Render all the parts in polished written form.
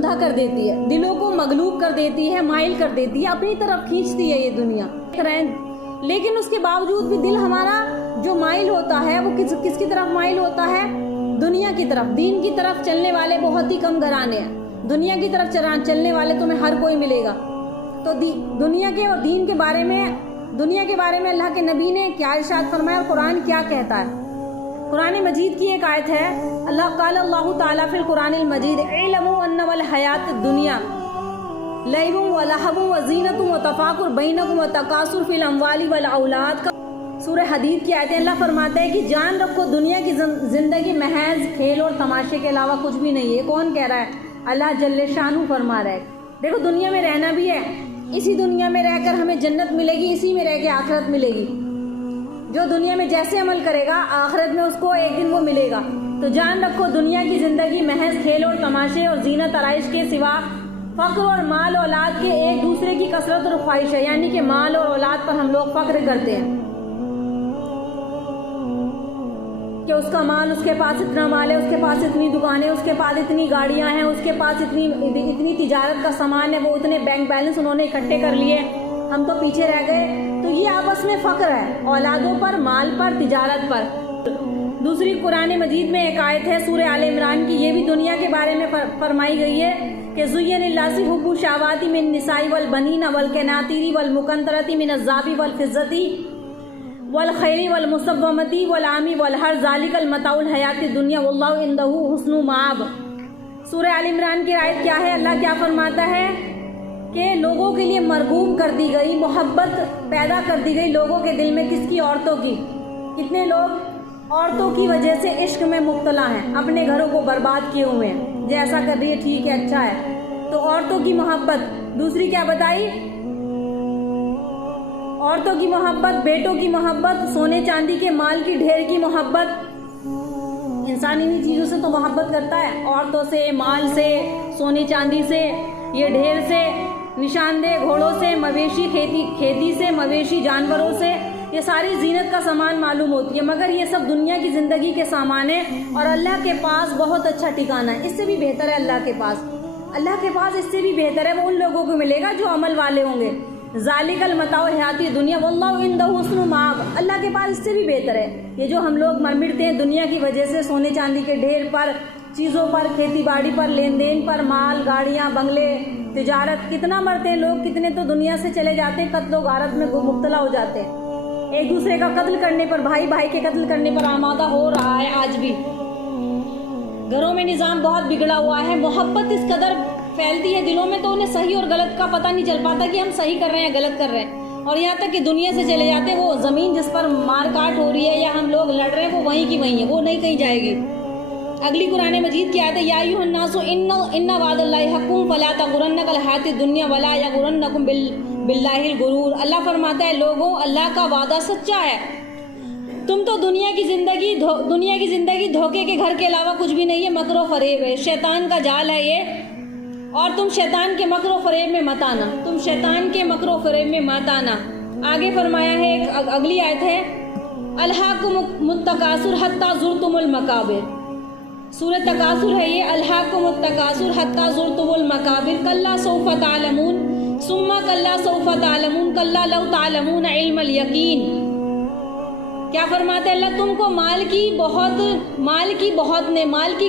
اندھا کر دیتی ہے، دلوں کو مغلوب کر دیتی ہے، مائل کر دیتی ہے، اپنی طرف کھینچتی ہے یہ دنیا۔ لیکن اس کے باوجود بھی دل ہمارا جو مائل ہوتا ہے وہ کس کی طرف مائل ہوتا ہے؟ دنیا کی طرف۔ دین کی طرف چلنے والے بہت ہی کم گھرانے ہیں، دنیا کی طرف چلنے والے تمہیں ہر کوئی ملے گا۔ تو دنیا کے اور دین کے بارے میں، دنیا کے بارے میں اللہ کے نبی نے کیا ارشاد فرمایا اور قرآن کیا کہتا ہے؟ قرآن مجید کی ایک آیت ہے، قال اللہ تعالیٰ فی القرآن المجید اعلموا انما الحیات الدنیا لعب ولہو وزینۃ وتفاخر بینکم وتکاثر فی الاموال والاولاد کا سورہ حدید کی آیت ہے۔ اللہ فرماتا ہے کہ جان رکھو دنیا کی زندگی محض کھیل اور تماشے کے علاوہ کچھ بھی نہیں ہے۔ کون کہہ رہا ہے؟ اللہ جل شانہ فرما رہا ہے۔ دیکھو دنیا میں رہنا بھی ہے، اسی دنیا میں رہ کر ہمیں جنت ملے گی، اسی میں رہ کے آخرت ملے گی۔ جو دنیا میں جیسے عمل کرے گا آخرت میں اس کو ایک دن وہ ملے گا۔ تو جان رکھو دنیا کی زندگی محض کھیل اور تماشے اور زینت آرائش کے سوا فخر اور مال اولاد کے ایک دوسرے کی کثرت اور خواہش ہے، یعنی کہ مال اور اولاد پر ہم لوگ فخر کرتے ہیں کہ اس کا مال، اس کے پاس اتنا مال ہے، اس کے پاس اتنی دکانیں، اس کے پاس اتنی گاڑیاں ہیں، اس کے پاس اتنی تجارت کا سامان ہے، وہ اتنے بینک بیلنس انہوں نے اکٹھے کر لیے، ہم تو پیچھے رہ گئے۔ تو یہ آپس میں فخر ہے، اولادوں پر، مال پر، تجارت پر۔ دوسری قرآن مجید میں ایک آیت ہے سورہ آل عمران کی، یہ بھی دنیا کے بارے میں فرمائی گئی ہے کہ زین للناس حب الشہوات من النساء والبنین والقناطیر والمقنطرۃ من الذہب والفضۃ والخیل والمسومۃ والانعام والحرث ذلک المتاع الحیات الدنیا واللہ عندہ حسن مآب۔ سورہ آل عمران کی آیت کیا ہے؟ اللہ کیا فرماتا ہے کہ لوگوں کے لیے مرغوب کر دی گئی، محبت پیدا کر دی گئی لوگوں کے دل میں، کس کی؟ عورتوں کی۔ کتنے لوگ عورتوں کی وجہ سے عشق میں مبتلا ہیں، اپنے گھروں کو برباد کیے ہوئے ہیں، جیسا کر رہی ہے ٹھیک ہے، اچھا ہے۔ تو عورتوں کی محبت، دوسری کیا بتائی؟ عورتوں کی محبت، بیٹوں کی محبت، سونے چاندی کے مال کی ڈھیر کی محبت۔ انسان انہی چیزوں سے تو محبت کرتا ہے، عورتوں سے، مال سے، سونے چاندی سے، یہ ڈھیر سے، نشاندہ گھوڑوں سے، مویشی کھیتی سے، مویشی جانوروں سے، یہ ساری زینت کا سامان معلوم ہوتی ہے، مگر یہ سب دنیا کی زندگی کے سامان ہیں اور اللہ کے پاس بہت اچھا ٹھکانہ ہے، اس سے بھی بہتر ہے اللہ کے پاس۔ اللہ کے پاس اس سے بھی بہتر ہے، وہ ان لوگوں کو ملے گا جو عمل والے ہوں گے۔ ذالک المتاع الحیات الدنیا واللہ عندہ حسن مآب، اللہ کے پاس اس سے بھی بہتر ہے۔ یہ جو ہم لوگ مرتے ہیں دنیا کی وجہ سے، سونے چاندی کے ڈھیر پر، چیزوں پر، کھیتی باڑی پر، لین دین پر، مال، گاڑیاں، بنگلے، تجارت، کتنا مرتے ہیں لوگ، کتنے تو دنیا سے چلے جاتے ہیں، قتل و غارت میں مبتلا ہو جاتے ہیں، ایک دوسرے کا قتل کرنے پر، بھائی بھائی کے قتل کرنے پر آمادہ ہو رہا ہے آج بھی۔ گھروں میں نظام بہت بگڑا ہوا ہے، محبت اس قدر پھیلتی ہے دلوں میں تو انہیں صحیح اور غلط کا پتہ نہیں چل پاتا کہ ہم صحیح کر رہے ہیں غلط کر رہے ہیں، اور یہاں تک کہ دنیا سے چلے جاتے ہیں، وہ زمین جس پر مار کاٹ ہو رہی ہے یا ہم لوگ لڑ رہے ہیں وہ وہیں کی وہیں ہے، وہ نہیں کہیں جائے گی۔ اگلی قرآن مجید کی آیت ہے، یا ایھا الناس ان وعد اللہ حق فلا تغرنک الحیاۃ الدنیا ولا یغرنکم باللہ الغرور۔ اللہ فرماتا ہے لوگوں، اللہ کا وعدہ سچا ہے، تم تو دنیا کی زندگی دھوکے کے گھر کے علاوہ کچھ بھی نہیں ہے، مکر و فریب ہے، شیطان کا جال ہے یہ، اور تم شیطان کے مکر و فریب میں مت آنا، تم شیطان کے مکر و فریب میں مت آنا۔ آگے فرمایا ہے، ایک اگلی آیت ہے، الہاکم التکاثر حتی زرتم المقابر، سورہ تکاثر ہے یہ، الہاکم التکاثر حتی زرتم المقابر کلا سوف تعلمون ثم کلا سوف تعلمون کلا لو تعلمون علم الیقین۔ کیا فرماتے ہیں اللہ؟ تم کو مال کی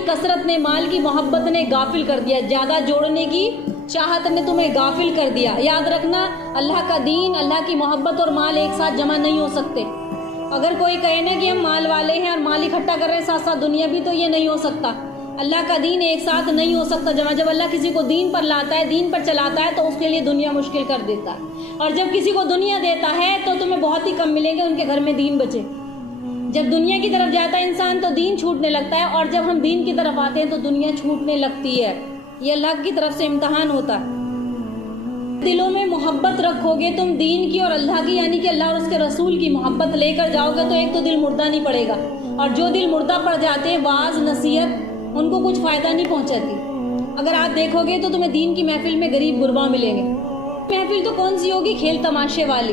کثرت نے، مال کی محبت نے غافل کر دیا، زیادہ جوڑنے کی چاہت نے تمہیں غافل کر دیا۔ یاد رکھنا، اللہ کا دین، اللہ کی محبت اور مال ایک ساتھ جمع نہیں ہو سکتے۔ اگر کوئی کہے نا کہ ہم مال والے ہیں اور مال اکٹھا کر رہے ہیں ساتھ ساتھ دنیا بھی، تو یہ نہیں ہو سکتا۔ اللہ کا دین ایک ساتھ نہیں ہو سکتا جمع۔ جب اللہ کسی کو دین پر لاتا ہے، دین پر چلاتا ہے، تو اس کے لیے دنیا مشکل کر دیتا ہے، اور جب کسی کو دنیا دیتا ہے تو تمہیں بہت ہی کم ملیں گے ان کے گھر میں دین بچے۔ جب دنیا کی طرف جاتا ہے انسان تو دین چھوٹنے لگتا ہے، اور جب ہم دین کی طرف آتے ہیں تو دنیا چھوٹنے لگتی ہے۔ یہ اللہ کی طرف سے امتحان ہوتا ہے۔ دلوں میں محبت رکھو گے تم دین کی اور اللہ کی، یعنی کہ اللہ اور اس کے رسول کی محبت لے کر جاؤ گے، تو ایک تو دل مردہ نہیں پڑے گا، اور جو دل مردہ پڑ جاتے ہیں واعظ نصیحت ان کو کچھ فائدہ نہیں پہنچاتی۔ اگر آپ دیکھو گے تو تمہیں دین کی محفل میں غریب غربا ملیں گے۔ محفل تو کون سی ہوگی؟ کھیل تماشے والی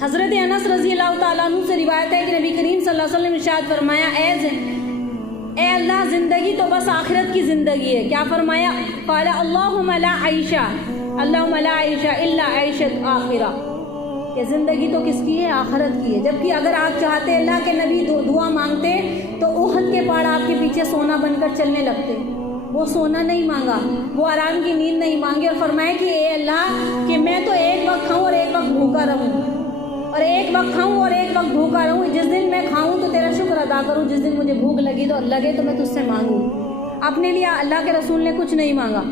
حضرت انس رضی اللہ تعالیٰ عنہ سے روایت ہے کہ نبی کریم صلی اللہ علیہ وسلم نے ارشاد فرمایا اے اللہ زندگی تو بس آخرت کی زندگی ہے. کیا فرمایا؟ قال اللہم لا عیشہ اللہم لا عیشہ الا عیشۃ آخرہ، کہ زندگی تو کس کی ہے؟ آخرت کی ہے. جبکہ اگر آپ چاہتے اللہ کے نبی دعا مانگتے تو احد کے پہاڑ آپ کے پیچھے سونا بن کر چلنے لگتے. وہ سونا نہیں مانگا، وہ آرام کی نیند نہیں مانگی، اور فرمائے کہ اے اللہ کہ میں تو ایک وقت کھاؤں اور ایک وقت بھوکا رہوں، اور ایک وقت کھاؤں اور ایک وقت بھوکا رہوں. جس دن میں کھاؤں تو تیرا شکر ادا کروں، جس دن مجھے بھوک لگے تو میں تجھ سے مانگوں. اپنے لیے اللہ کے رسول نے کچھ نہیں مانگا.